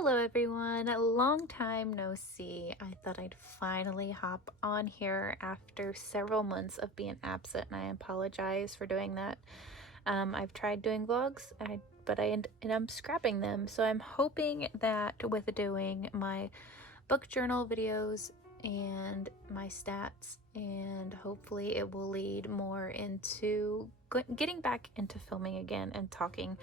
Hello everyone, a long time no see. I thought I'd finally hop on here after several months of being absent, and I apologize for doing that. I've tried doing vlogs, but I end up scrapping them, so I'm hoping that with doing my book journal videos and my stats, and hopefully it will lead more into getting back into filming again and talking.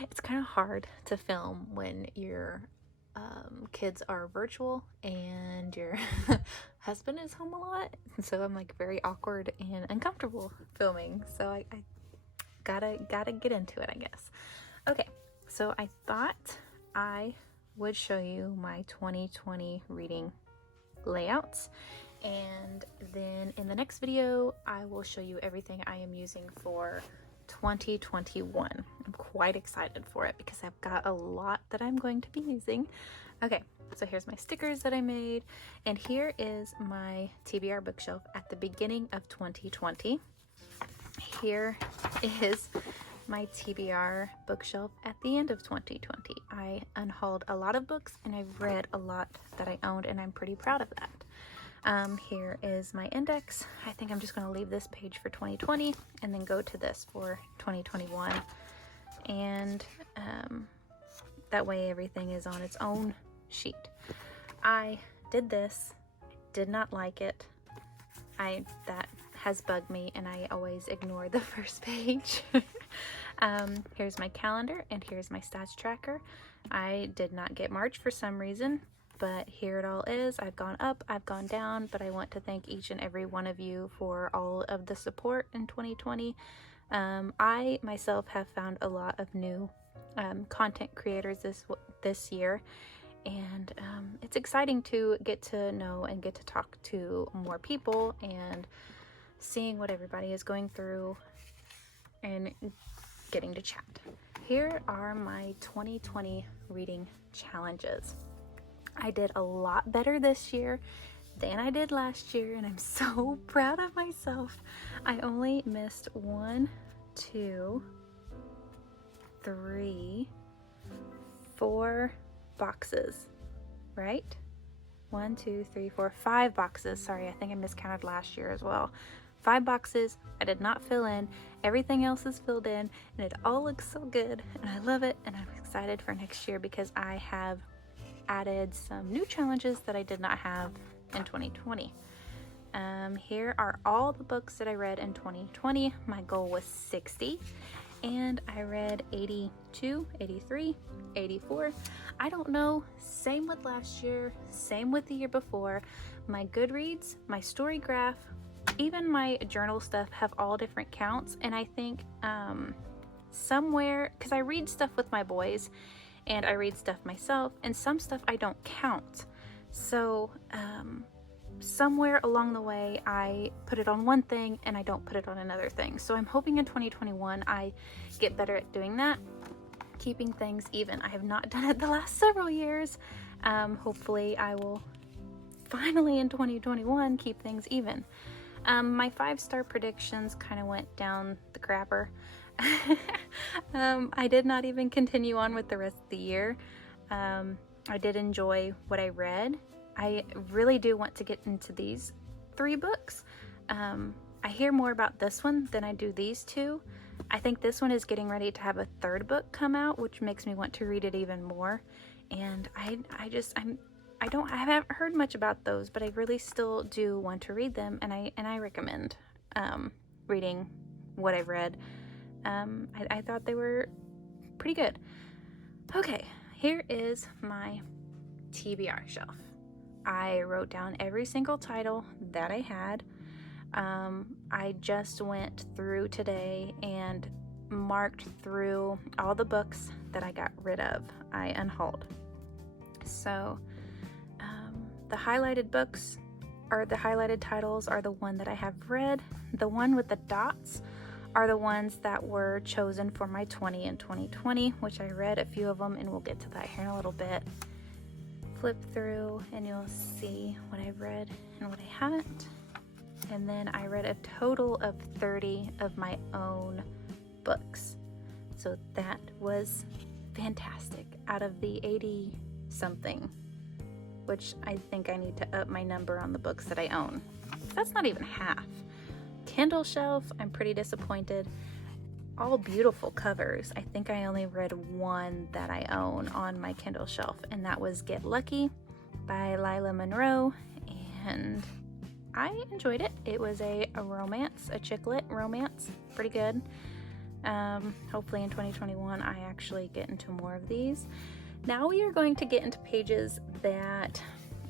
It's kind of hard to film when your kids are virtual and your husband is home a lot, and so I'm like very awkward and uncomfortable filming, so I gotta get into it, I guess. Okay, so I thought I would show you my 2020 reading layouts, and then in the next video I will show you everything I am using for 2021. I'm quite excited for it because I've got a lot that I'm going to be using. Okay, so here's my stickers that I made, and here is my TBR bookshelf at the beginning of 2020. Here is my TBR bookshelf at the end of 2020. I unhauled a lot of books and I've read a lot that I owned, and I'm pretty proud of that. Here is my index. I think I'm just going to leave this page for 2020 and then go to this for 2021, and that way everything is on its own sheet. I did this, did not like it. That has bugged me, and I always ignore the first page. Here's my calendar, and here's my stats tracker. I did not get March for some reason, but here it all is. I've gone up, I've gone down, but I want to thank each and every one of you for all of the support in 2020. I myself have found a lot of new content creators this year, and it's exciting to get to know and get to talk to more people and seeing what everybody is going through and getting to chat. Here are my 2020 reading challenges. I did a lot better this year than I did last year, and I'm so proud of myself. I only missed 1, 2, 3, 4 boxes, right? 1, 2, 3, 4, 5 boxes. Sorry, I think I miscounted last year as well. 5 boxes I did not fill in. Everything else is filled in, and it all looks so good, and I love it, and I'm excited for next year because I have added some new challenges that I did not have in 2020. Here are all the books that I read in 2020. My goal was 60, and I read 82, 83, 84. I don't know, same with last year, same with the year before. My Goodreads, my story graph, even my journal stuff have all different counts, and I think somewhere, because I read stuff with my boys and I read stuff myself, and some stuff I don't count. So somewhere along the way I put it on one thing and I don't put it on another thing. So I'm hoping in 2021 I get better at doing that, keeping things even. I have not done it the last several years. Hopefully I will finally in 2021 keep things even. My 5-star predictions kind of went down the crapper. I did not even continue on with the rest of the year. I did enjoy what I read. I really do want to get into these 3 books. I hear more about this one than I do these 2. I think this one is getting ready to have a 3rd book come out, which makes me want to read it even more. And I haven't heard much about those, but I really still do want to read them, and I recommend reading what I've read. I thought they were pretty good. Okay, here is my TBR shelf. I wrote down every single title that I had. I just went through today and marked through all the books that I got rid of. I unhauled. So the highlighted books, or the highlighted titles, are the one that I have read. The one with the dots are the ones that were chosen for my 20 and 2020, which I read a few of them, and we'll get to that here in a little bit. Flip through and you'll see what I've read and what I haven't. And then I read a total of 30 of my own books. So that was fantastic. Out of the 80 something, which I think I need to up my number on the books that I own. That's not even half. Kindle shelf, I'm pretty disappointed. All beautiful covers. I think I only read one that I own on my Kindle shelf, and that was Get Lucky by Lila Monroe, and I enjoyed it. It was a romance, a chick lit romance, pretty good. Hopefully in 2021 I actually get into more of these. Now we are going to get into pages that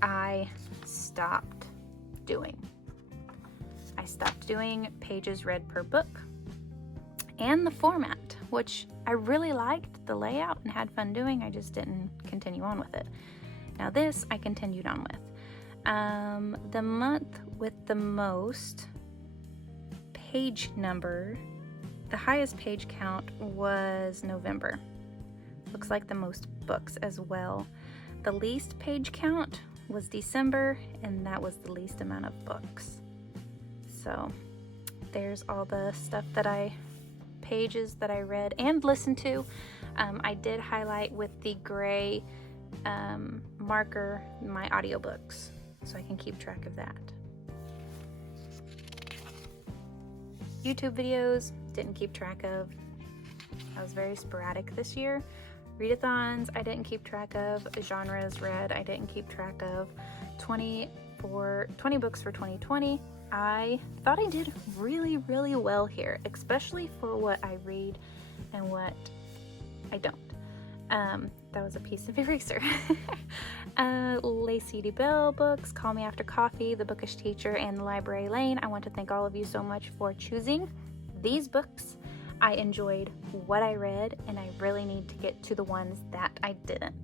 I stopped doing. I stopped doing pages read per book, and the format, which I really liked the layout and had fun doing. I just didn't continue on with it. Now this I continued on with. The month with the most page number, the highest page count was November. Looks like the most books as well. The least page count was December, and that was the least amount of books. So there's all the stuff that pages that I read and listened to. I did highlight with the gray marker my audiobooks, so I can keep track of that. YouTube videos, didn't keep track of. I was very sporadic this year. Readathons, I didn't keep track of. Genres read, I didn't keep track of. 20 books for 2020. I thought I did really, really well here, especially for what I read and what I don't. That was a piece of eraser. Lacey DeBell books, Call Me After Coffee, The Bookish Teacher, and The Library Lane. I want to thank all of you so much for choosing these books. I enjoyed what I read, and I really need to get to the ones that I didn't.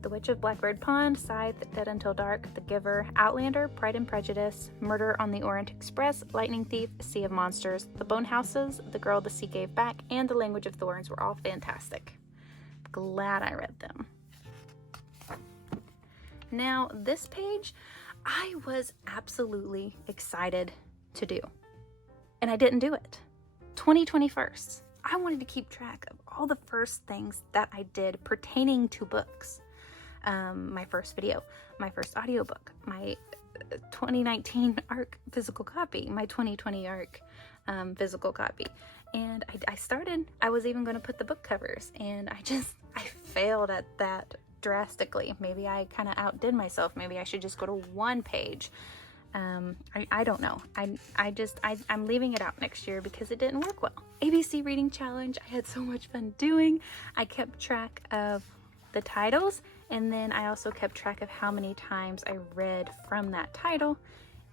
The Witch of Blackbird Pond, Scythe, Dead Until Dark, The Giver, Outlander, Pride and Prejudice, Murder on the Orient Express, Lightning Thief, Sea of Monsters, The Bone Houses, The Girl the Sea Gave Back, and The Language of Thorns were all fantastic. Glad I read them. Now, this page, I was absolutely excited to do, and I didn't do it. 2021. I wanted to keep track of all the first things that I did pertaining to books. My first video, my first audiobook, my 2019 ARC physical copy, my 2020 ARC physical copy. And I was even going to put the book covers, and I failed at that drastically. Maybe I kind of outdid myself. Maybe I should just go to one page. I don't know. I'm leaving it out next year because it didn't work well. ABC Reading Challenge, I had so much fun doing. I kept track of the titles, and then I also kept track of how many times I read from that title.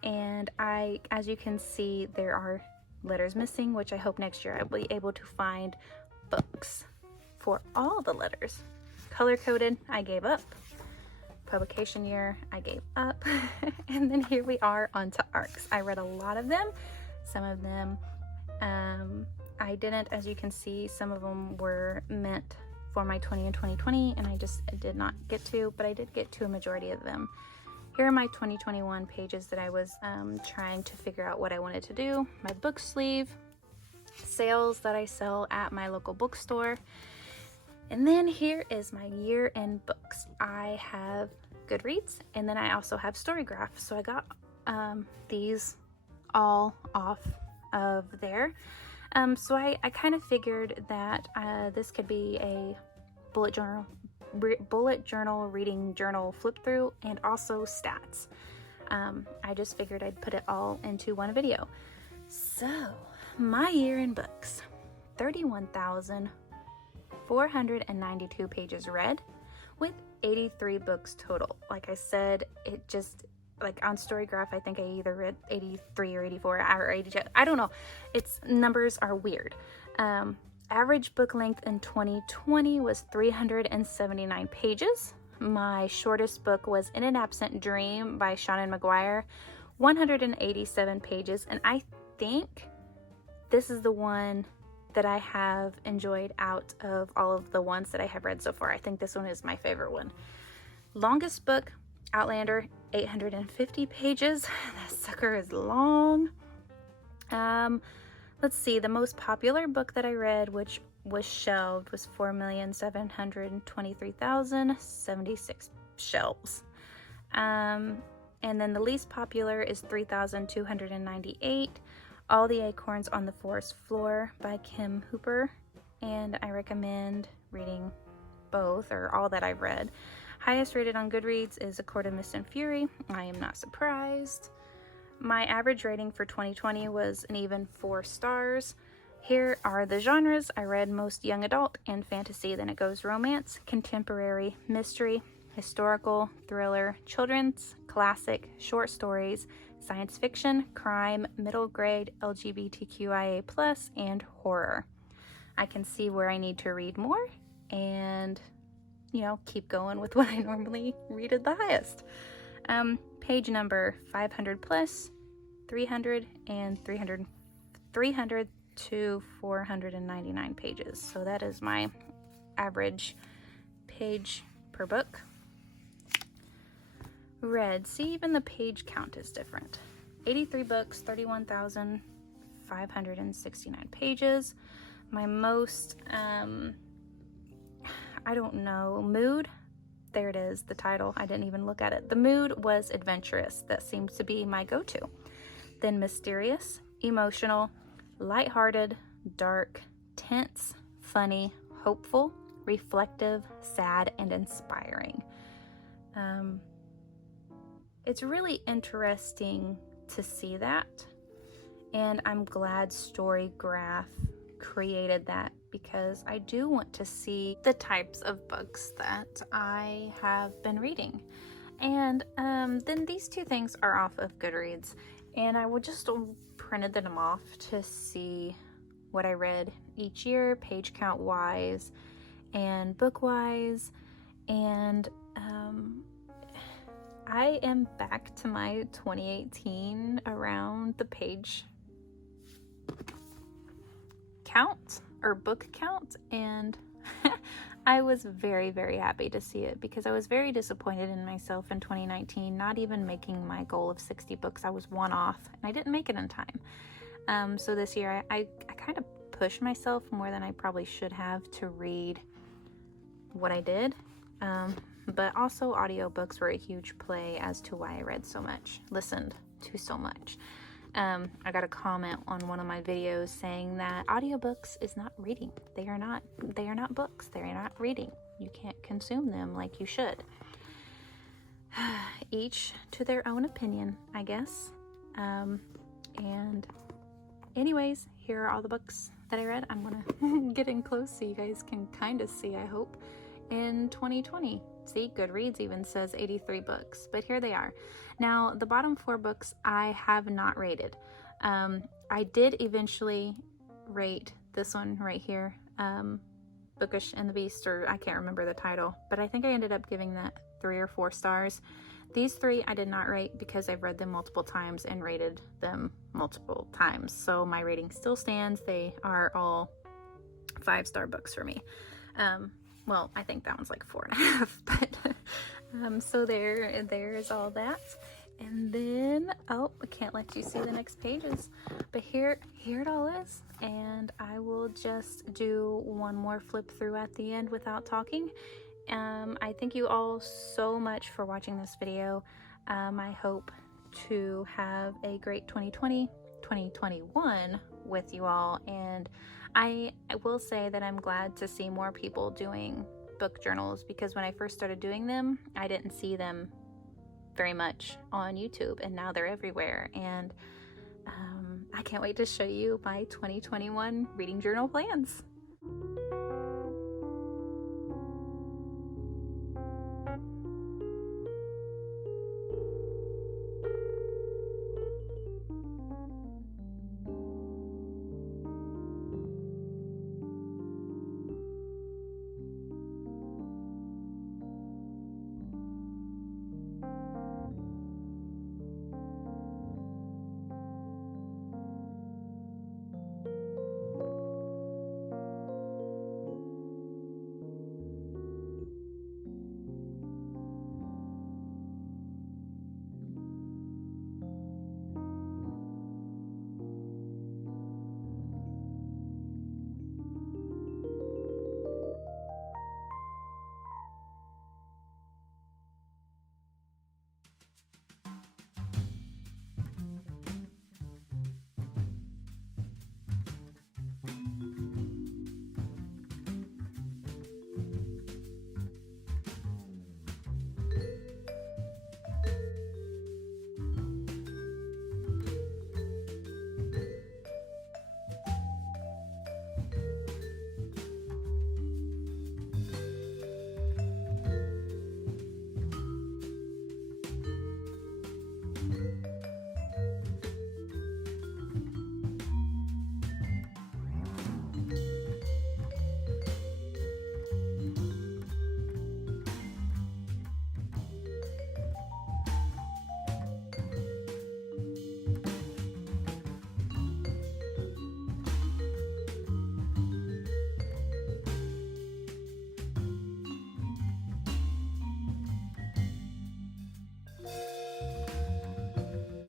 And as you can see, there are letters missing, which I hope next year I'll be able to find books for all the letters. Color coded, I gave up. Publication year, I gave up. And then here we are onto ARCs. I read a lot of them. Some of them I didn't. As you can see, some of them were meant for my 20 and 2020, and I just did not get to, but I did get to a majority of them. Here are my 2021 pages that I was trying to figure out what I wanted to do. My book sleeve, sales that I sell at my local bookstore. And then here is my year-end books. I have Goodreads, and then I also have Storygraph. So I got these all off of there. So I kind of figured that this could be a bullet journal, reading journal flip through, and also stats. I just figured I'd put it all into one video. So my year-end books, 31,492 pages read with 83 books total. Like I said, it just, like on Storygraph, I think I either read 83 or 84 or 82. I don't know. Its numbers are weird. Average book length in 2020 was 379 pages. My shortest book was In an Absent Dream by Seanan McGuire, 187 pages. And I think this is the one that I have enjoyed out of all of the ones that I have read so far. I think this one is my favorite one. Longest book, Outlander, 850 pages. That sucker is long. Let's see, the most popular book that I read, which was shelved was 4,723,076 shelves. And then the least popular is 3,298. All the Acorns on the Forest Floor by Kim Hooper, and I recommend reading both, or all that I've read. Highest rated on Goodreads is A Court of Mist and Fury. I am not surprised. My average rating for 2020 was an even 4 stars. Here are the genres. I read most young adult and fantasy. Then it goes romance, contemporary, mystery, historical, thriller, children's, classic, short stories, science fiction, crime, middle grade, LGBTQIA+, and horror. I can see where I need to read more and, you know, keep going with what I normally read at the highest. Page number 500+, 300, and 300 to 499 pages. So that is my average page per book. Read. See, even the page count is different. 83 books, 31,569 pages. My most, I don't know, mood. There it is, the title. I didn't even look at it. The mood was adventurous. That seems to be my go-to. Then mysterious, emotional, lighthearted, dark, tense, funny, hopeful, reflective, sad, and inspiring. It's really interesting to see that, and I'm glad Storygraph created that, because I do want to see the types of books that I have been reading. And then these two things are off of Goodreads, and I will just printed them off to see what I read each year, page count wise and book wise. And I am back to my 2018 around the page count or book count, and I was very, very happy to see it, because I was very disappointed in myself in 2019, not even making my goal of 60 books. I was one off, and I didn't make it in time. So this year I kind of pushed myself more than I probably should have to read what I did. But also audiobooks were a huge play as to why I listened to so much. I got a comment on one of my videos saying that audiobooks is not reading. They are not books. They are not reading. You can't consume them like you should. Each to their own opinion, I guess. And anyways, here are all the books that I read. I'm gonna get in close so you guys can kind of see, I hope, in 2020. See, Goodreads even says 83 books, but here they are. Now, the bottom 4 books I have not rated. I did eventually rate this one right here, Bookish and the Beast, or I can't remember the title, but I think I ended up giving that 3 or 4 stars. These 3 I did not rate because I've read them multiple times and rated them multiple times. So my rating still stands. They are all 5-star books for me. Well, I think that one's like 4.5, but so there's all that. And then, oh, I can't let you see the next pages, but here it all is. And I will just do one more flip through at the end without talking. I thank you all so much for watching this video. I hope to have a great 2021 with you all, and I will say that I'm glad to see more people doing book journals, because when I first started doing them, I didn't see them very much on YouTube, and now they're everywhere. And I can't wait to show you my 2021 reading journal plans.